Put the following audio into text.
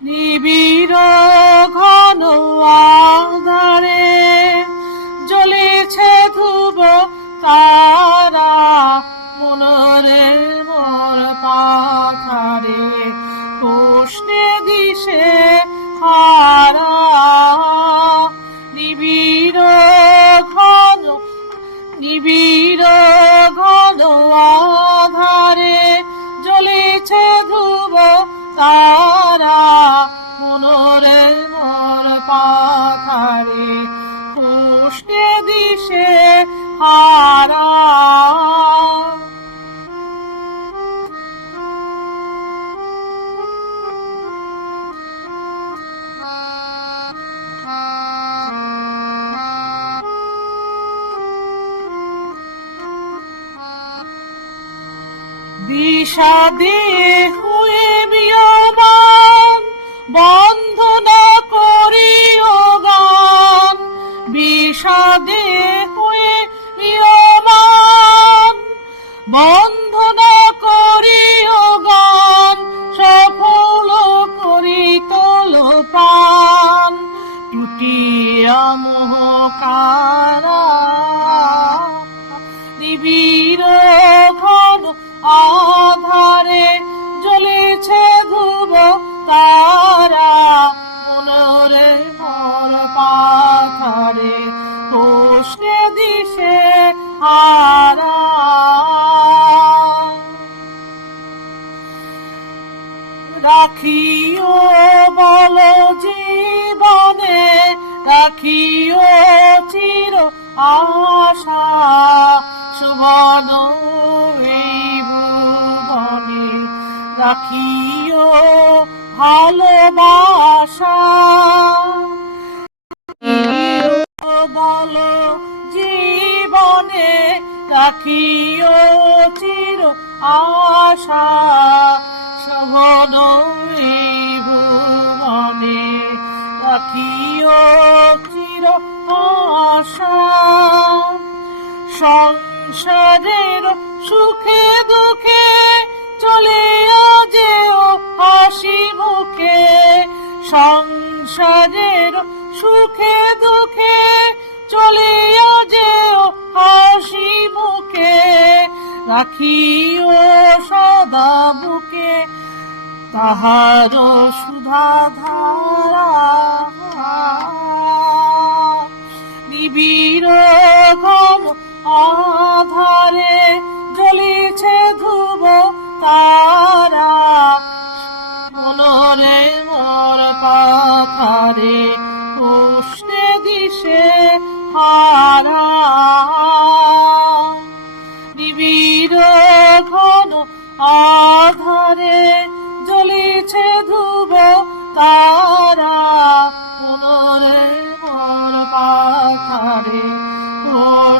নিবিড় ঘন আধারে জ্বলেছে ধুব তারা মনরে মোর পাথারে কৃষ্ণে দিশে হারা। নিবিড় ঘন নিবিড় ঘন আধারে জ্বলেছে ধুব তারা কৃষ্ণে দিশে হারা। বিষাদে হয়ে বিয়মান বন্ধ না করিও গান সফল করি তোল প্রাণ টুটিয়া মোহ কারা নিবিড় ঘন আধারে রাখিও চির আশা এই ভুবনে রাখিও ভালোবাসা। বল জীবনে রাখিও চির আশা এই ভুবনে রাখিও আশা। সংসারের সুখে দুঃখে চলে যেও হাসি মুখে। সংসারের সুখে দুঃখে চলে যেও হাসি মুখে। রাখিও সদা বুকে তাহার সুধা ধারা নিবিড় আধারে জ্বলিছে ধুব তারা। মনরে মর পাথারে উষ্ণে দিশে হারা পাথারে কৃষ্ণে দিশে হারা